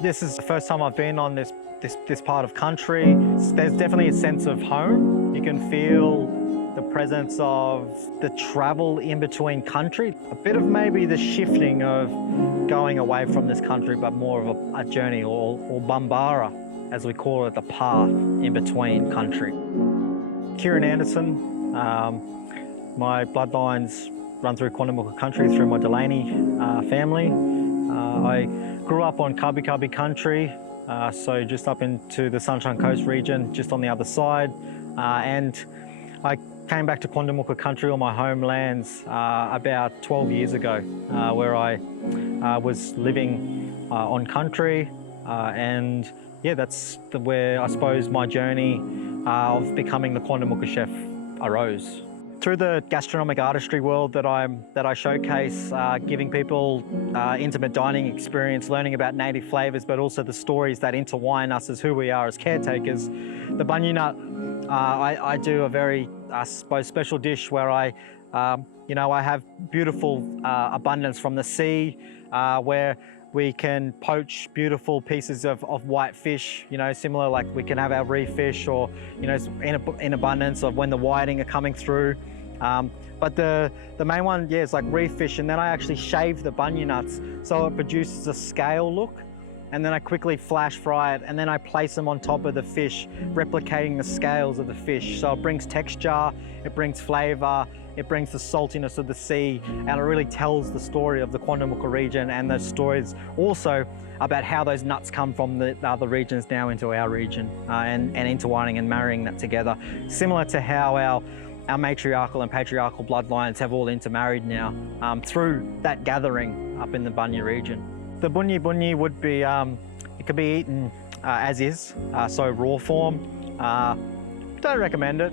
This is the first time I've been on this part of country. There's definitely a sense of home. You can feel the presence of the travel in between country. A bit of maybe the shifting of going away from this country, but more of a journey, or Bambara, as we call it, the path in between country. Kieron Anderson, my bloodlines run through Quandamooka country through my Delaney family. I grew up on Kabi Kabi country, so just up into the Sunshine Coast region, just on the other side. And I came back to Quandamooka country, or my homelands, about 12 years ago, where I was living on country. And yeah, that's where I suppose my journey of becoming the Quandamooka chef arose. Through the gastronomic artistry world that I showcase, giving people intimate dining experience, learning about native flavours, but also the stories that intertwine us as who we are as caretakers. The bunya nut, I do a very, I suppose, special dish where I have beautiful abundance from the sea, where we can poach beautiful pieces of white fish, similar like we can have our reef fish, or, in abundance of when the whiting are coming through. But the main one, yeah, is like reef fish, and then I actually shave the bunya nuts so it produces a scale look, and then I quickly flash fry it, and then I place them on top of the fish, replicating the scales of the fish. So it brings texture, it brings flavour, it brings the saltiness of the sea, and it really tells the story of the Quandamooka region, and the stories also about how those nuts come from the other regions now into our region, and intertwining and marrying that together. Similar to how our matriarchal and patriarchal bloodlines have all intermarried now through that gathering up in the bunya region. The bunyi would be, it could be eaten as is, so raw form. Don't recommend it.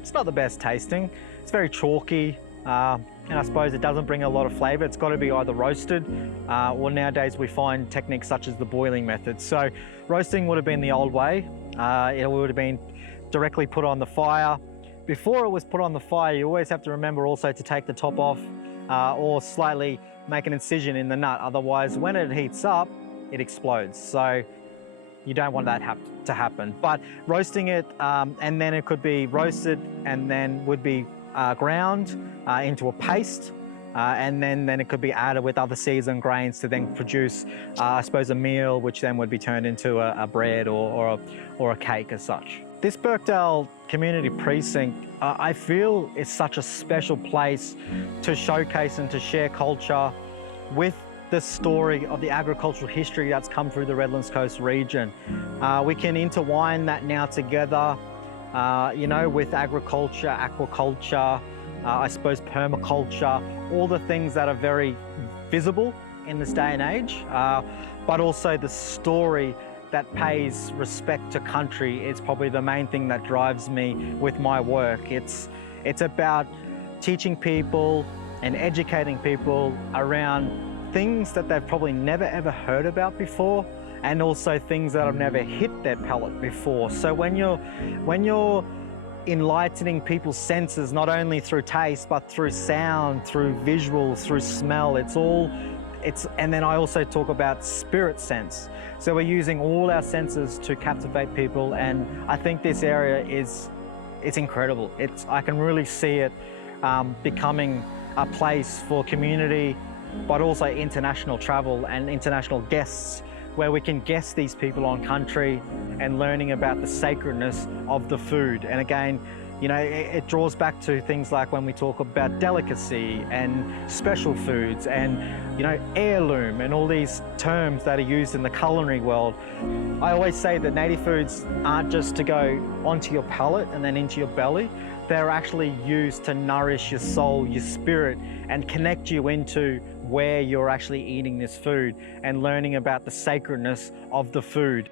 It's not the best tasting. It's very chalky, and I suppose it doesn't bring a lot of flavour. It's got to be either roasted, or nowadays we find techniques such as the boiling method. So roasting would have been the old way. It would have been directly put on the fire. Before it was put on the fire, you always have to remember also to take the top off, or slightly make an incision in the nut. Otherwise, when it heats up, it explodes. So you don't want that to happen. But roasting it, and then it could be roasted and then would be ground into a paste, and then it could be added with other seasoned grains to then produce, I suppose, a meal, which then would be turned into a bread or a cake as such. This Birkdale Community Precinct, I feel, is such a special place to showcase and to share culture with the story of the agricultural history that's come through the Redlands Coast region. We can intertwine that now together, with agriculture, aquaculture, I suppose permaculture, all the things that are very visible in this day and age, but also the story that pays respect to country is probably the main thing that drives me with my work. It's about teaching people and educating people around things that they've probably never ever heard about before, and also things that have never hit their palate before. So when you're enlightening people's senses, not only through taste, but through sound, through visual, through smell, and then I also talk about spirit sense. So we're using all our senses to captivate people, and I think this area it's incredible. I can really see it becoming a place for community, but also international travel and international guests, where we can guest these people on country and learning about the sacredness of the food. And again, it draws back to things like when we talk about delicacy and special foods and, heirloom and all these terms that are used in the culinary world. I always say that native foods aren't just to go onto your palate and then into your belly. They're actually used to nourish your soul, your spirit, and connect you into where you're actually eating this food and learning about the sacredness of the food.